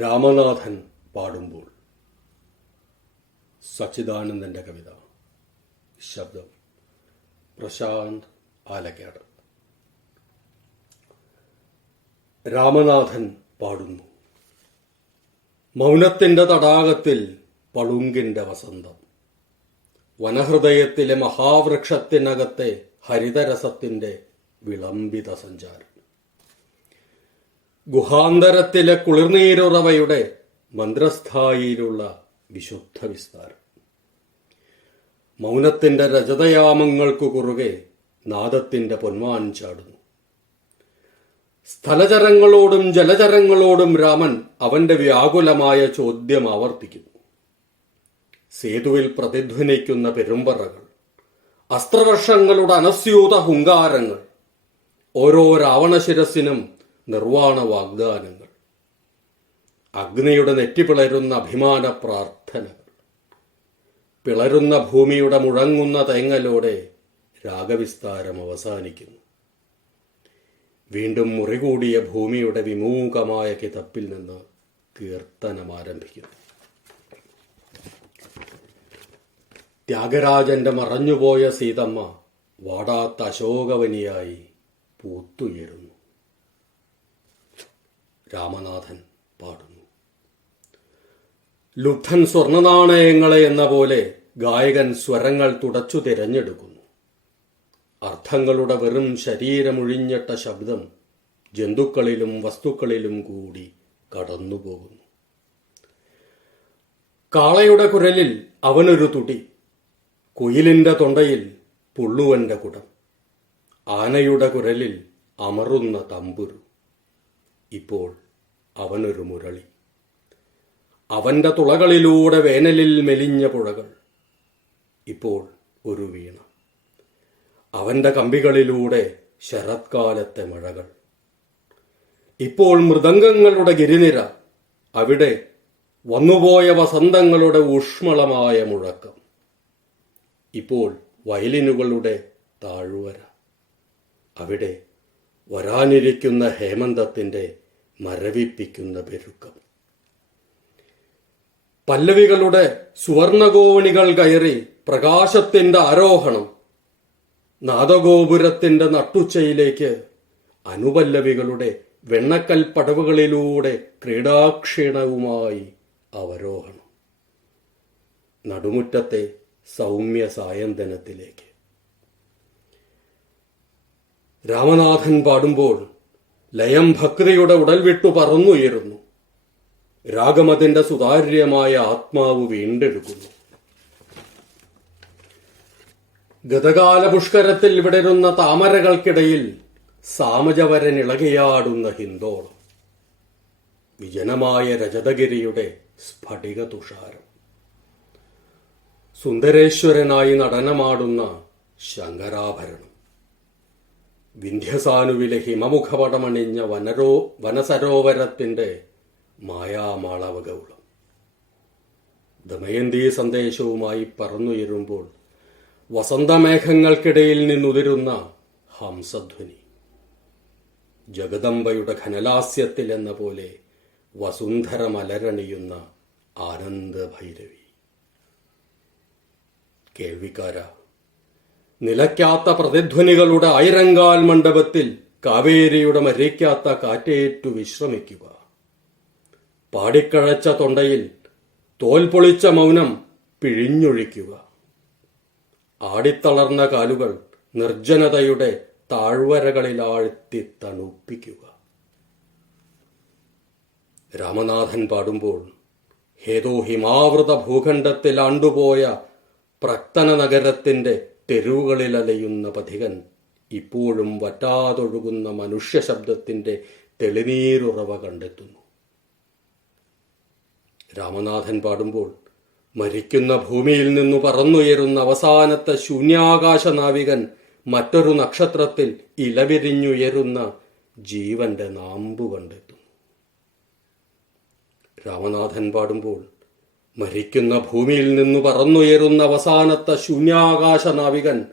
രാമനാഥൻ പാടുമ്പോൾ. സച്ചിദാനന്ദന്റെ കവിത. ശബ്ദം. പ്രശാന്ത് ആലക്കാട് രാമനാഥൻ പാടുന്നു. മൗനത്തിന്റെ തടാകത്തിൽ പളുങ്കിന്റെ വസന്തം. വനഹൃദയത്തിലെ മഹാവൃക്ഷത്തിനകത്തെ ഹരിതരസത്തിന്റെ വിളംബിത സഞ്ചാരം. ഗുഹാന്തരത്തിലെ കുളിർനീരുറവയുടെ മന്ത്രസ്ഥായിയിലുള്ള വിശുദ്ധ വിസ്താരം. മൗനത്തിന്റെ രജതയാമങ്ങൾക്കു കുറുകെ നാദത്തിന്റെ പൊന്മാൻ ചാടുന്നു. സ്ഥലചരങ്ങളോടും ജലചരങ്ങളോടും രാമൻ അവന്റെ വ്യാകുലമായ ചോദ്യം ആവർത്തിക്കുന്നു. സേതുവിൽ പ്രതിധ്വനിക്കുന്ന പെരുമ്പറകൾ അസ്ത്രവർഷങ്ങളുടെ അനസ്യൂത ഹുങ്കാരങ്ങൾ ഓരോ രാവണശിരസിനും നിർവാണ വാഗ്ദാനങ്ങൾ. അഗ്നിയുടെ നെറ്റിപിളരുന്ന അഭിമാന പ്രാർത്ഥനകൾ. പിളരുന്ന ഭൂമിയുടെ മുഴങ്ങുന്ന തേങ്ങലോടെ രാഗവിസ്താരം അവസാനിക്കുന്നു. വീണ്ടും മുറികൂടിയ ഭൂമിയുടെ വിമൂകമായ കിതപ്പിൽ നിന്ന് കീർത്തനം ആരംഭിക്കുന്നു. ത്യാഗരാജന്റെ മറഞ്ഞുപോയ സീതമ്മ വാടാത്ത അശോകവനിയായി പൂത്തുയരുന്നു. രാമനാഥൻ പാടുന്നു. ലുബ്ധൻ സ്വർണനാണയങ്ങളെ എന്ന പോലെ ഗായകൻ സ്വരങ്ങൾ തുടച്ചു തിരഞ്ഞെടുക്കുന്നു. അർത്ഥങ്ങളുടെ വെറും ശരീരമൊഴിഞ്ഞിട്ട ശബ്ദം ജന്തുക്കളിലും വസ്തുക്കളിലും കൂടി കടന്നുപോകുന്നു. കാളയുടെ കുരലിൽ അവനൊരു തുടി കുയിലിന്റെ തൊണ്ടയിൽ പുള്ളുവന്റെ കുടം. ആനയുടെ കുരലിൽ അമറുന്ന തമ്പുരു. ഇപ്പോൾ അവനൊരു മുരളി. അവന്റെ തുളകളിലൂടെ വേനലിൽ മെലിഞ്ഞ പുഴകൾ ഇപ്പോൾ ഒരു വീണ. അവന്റെ കമ്പികളിലൂടെ ശരത്കാലത്തെ മഴകൾ. ഇപ്പോൾ മൃദംഗങ്ങളുടെ ഗിരിനിര അവിടെ വന്നുപോയ വസന്തങ്ങളുടെ ഊഷ്മളമായ മുഴക്കം. ഇപ്പോൾ വയലിനുകളുടെ താഴ്വര. അവിടെ വരാനിരിക്കുന്ന ഹേമന്തത്തിന്റെ മരവിപ്പിക്കുന്ന പെരുക്കം. പല്ലവികളുടെ സുവർണഗോവണികൾ കയറി പ്രകാശത്തിന്റെ ആരോഹണം നാദഗോപുരത്തിന്റെ നട്ടുച്ചയിലേക്ക് അനുപല്ലവികളുടെ വെണ്ണക്കൽ പടവുകളിലൂടെ ക്രീഡാക്ഷീണവുമായി അവരോഹണം. നടുമുറ്റത്തെ സൗമ്യ സായന്തനത്തിലേക്ക്. രാമനാഥൻ പാടുമ്പോൾ ലയം ഭക്തിയുടെ ഉടൽ വിട്ടു പറന്നുയരുന്നു. രാഗമതിന്റെ സുതാര്യമായ ആത്മാവ് വീണ്ടെടുക്കുന്നു. ഗതകാല പുഷ്കരത്തിൽ വിടരുന്ന താമരകൾക്കിടയിൽ സാമജവരൻ ഇളകിയാടുന്ന ഹിന്ദോളം. വിജനമായ രജതഗിരിയുടെ സ്ഫടിക തുഷാരം. സുന്ദരേശ്വരനായി നടനമാടുന്ന ശങ്കരാഭരണം. വിന്ധ്യസാനുവിലെ ഹിമമുഖപടമണിഞ്ഞ വനരോ വനസരോവരത്തിന്റെ മായാമാളവകൗളം ദമയന്തി സന്ദേശവുമായി പറന്നുയരുമ്പോൾ വസന്തമേഘങ്ങൾക്കിടയിൽ നിന്നുതിരുന്ന ഹംസധ്വനി. ജഗദംബയുടെ ഖനലാസ്യത്തിൽ എന്ന പോലെ വസുന്ധരമലരണിയുന്ന ആനന്ദഭൈരവി. കേൾവിക്കാര നിലയ്ക്കാത്ത പ്രതിധ്വനികളുടെ ആയിരങ്കാൽ മണ്ഡപത്തിൽ കാവേരിയുടെ മരിക്കാത്ത കാറ്റേറ്റു വിശ്രമിക്കുക. പാടിക്കഴച്ച തൊണ്ടയിൽ തോൽപൊളിച്ച മൗനം പിഴിഞ്ഞൊഴിക്കുക. ആടിത്തളർന്ന കാലുകൾ നിർജനതയുടെ താഴ്വരകളിലാഴ്ത്തി തണുപ്പിക്കുക. രാമനാഥൻ പാടുമ്പോൾ ഹേതോ ഹിമാവൃത ഭൂഖണ്ഡത്തിൽ ആണ്ടുപോയ പ്രക്തന നഗരത്തിന്റെ തെരുവുകളിൽ അലയുന്ന പഥികൻ ഇപ്പോഴും വറ്റാതൊഴുകുന്ന മനുഷ്യ ശബ്ദത്തിന്റെ തെളിനീരുറവ കണ്ടെത്തുന്നു. രാമനാഥൻ പാടുമ്പോൾ മരിക്കുന്ന ഭൂമിയിൽ നിന്നു പറന്നുയരുന്ന അവസാനത്തെ ശൂന്യാകാശ നാവികൻ മറ്റൊരു നക്ഷത്രത്തിൽ ഇലവിരിഞ്ഞുയരുന്ന ജീവന്റെ നാമ്പു കണ്ടെത്തുന്നു. രാമനാഥൻ പാടുമ്പോൾ മരിക്കുന്ന ഭൂമിയിൽ നിന്നു പറന്നുയരുന്ന അവസാനത്തെ ശൂന്യാകാശ നാവികൻ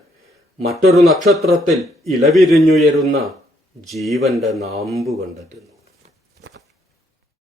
മറ്റൊരു നക്ഷത്രത്തിൽ ഇലവിരിഞ്ഞുയരുന്ന ജീവന്റെ നാമ്പു കണ്ടെത്തുന്നു.